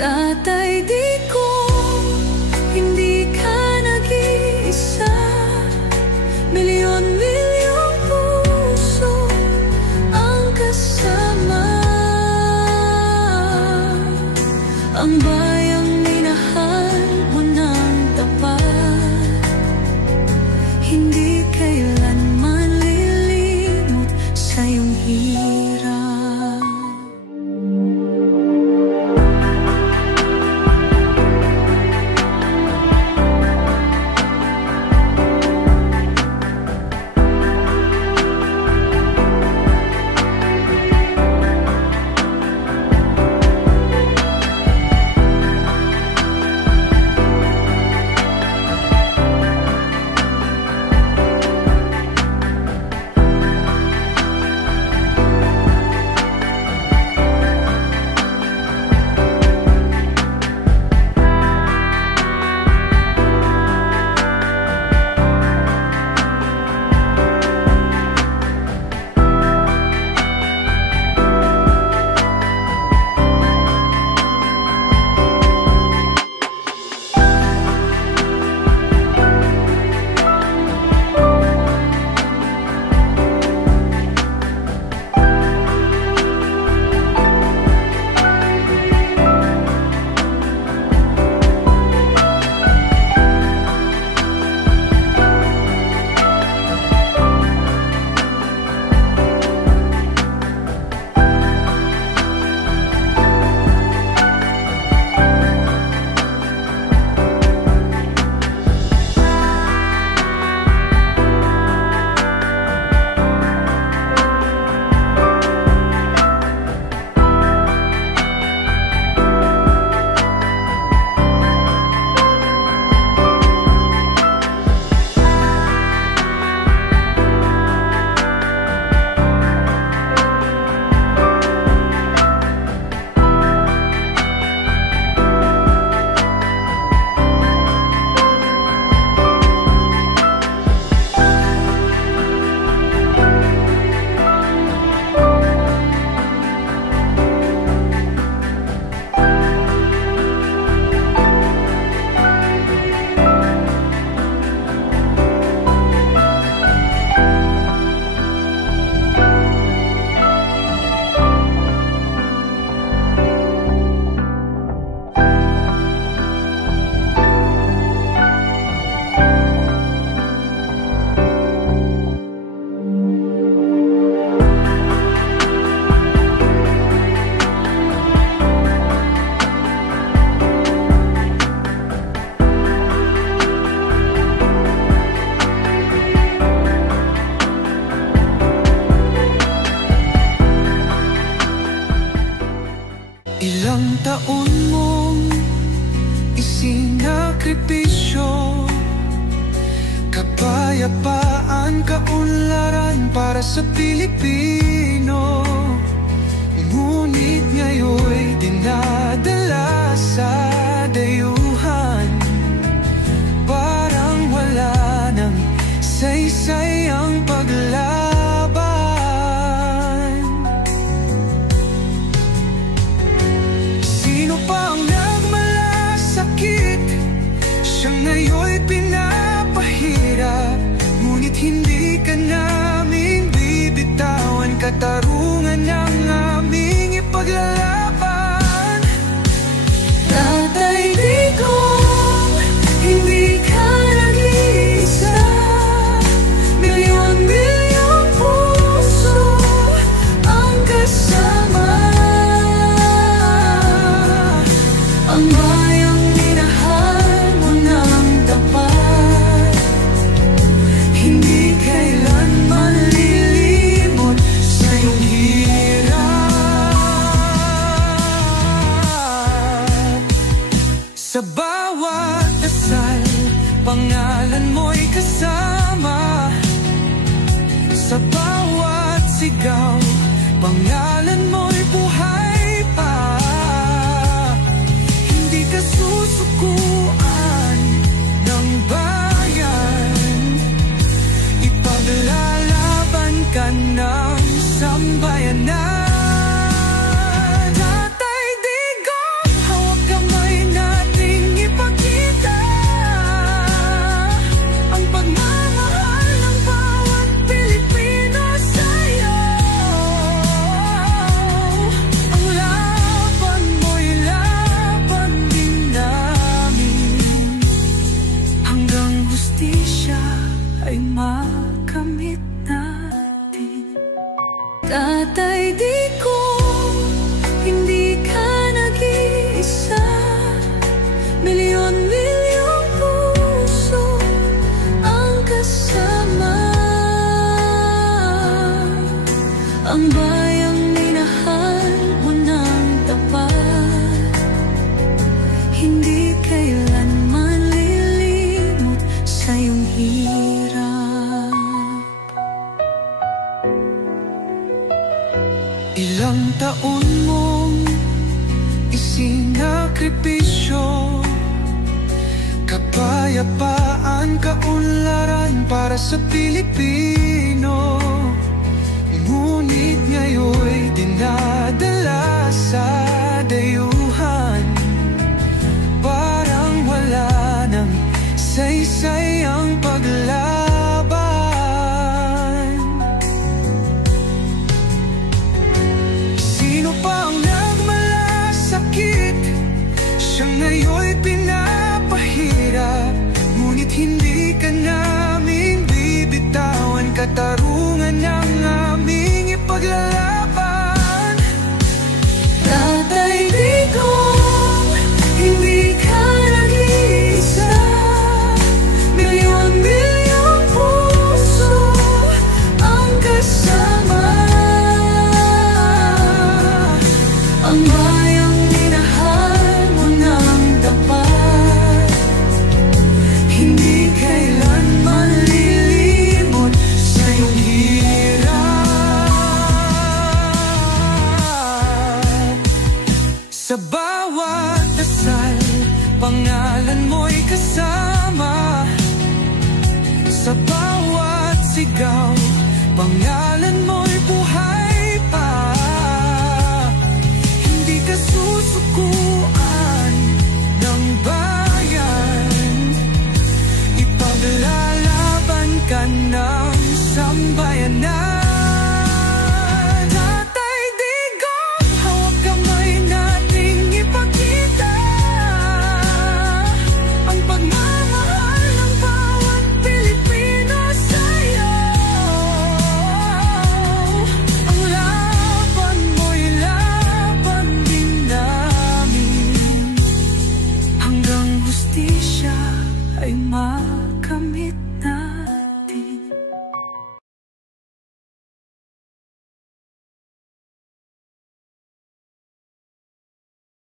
Tatay Digong, hindi ka nag-iisa. Milyon-milyong puso ang kasama. Ang bayang minahal mo ng tapat, hindi kailanman lilimot sa iyong hirap. Ilang taon mong isinakripisyo, kapayapaan, kaunlaran para sa Pilipino. Ngunit ngayon'y dinadala sa dayuhan, parang wala nang saysay ang paglaban. Sino pa ang nagmalasakit? Siya ngayon'y pinapahirap, ngunit hindi ka namin bibitawan. Katarungan ang aming ipaglalaban. Tatay Digong, hindi ka nag-iisa. Milyon-milyong puso ang kasama. Ang bayang minahal mo ng tapat, hindi kailanman lilimot sa iyong hirap. Sa bawat dasal, pangalan mo'y kasama. Sa bawat sigaw, pangalan mo'y buhay pa. Hindi ka susukuan ng bayan, ipaglalaban ka ng sambayanan. Tatay Digong, hawak taon mong isinakripisyo, kapayapaan, kaunlaran para sa Pilipino. Ngunit ngayon'y dinadala sa dayuhan, parang wala nang saysay ang paglaban. Sino pa ang nagmalasakit? Siya ngayon'y pinapahirap, ngunit hindi ka namin bibitawan. Katarungan ang aming ipaglalaban. Tatay Digong, hindi ka nag-iisa. Milyon-milyong puso ang kasama. Ang bayang minahal mo ng tapat, hindi kailanman lilimot sa iyong hirap. Sa bawat dasal, pangalan mo'y kasama. Sa bawat sigaw, pangalan mo'y buhay pa. Hindi ka susukuan ng bayan, ipaglalaban ka ng sambayanan. Tatay Digong, hawak kamay nating ipakita ang pagmamahal ng bawat Pilipino sa'yo. Ang laban mo'y laban din namin, hanggang hustisya ay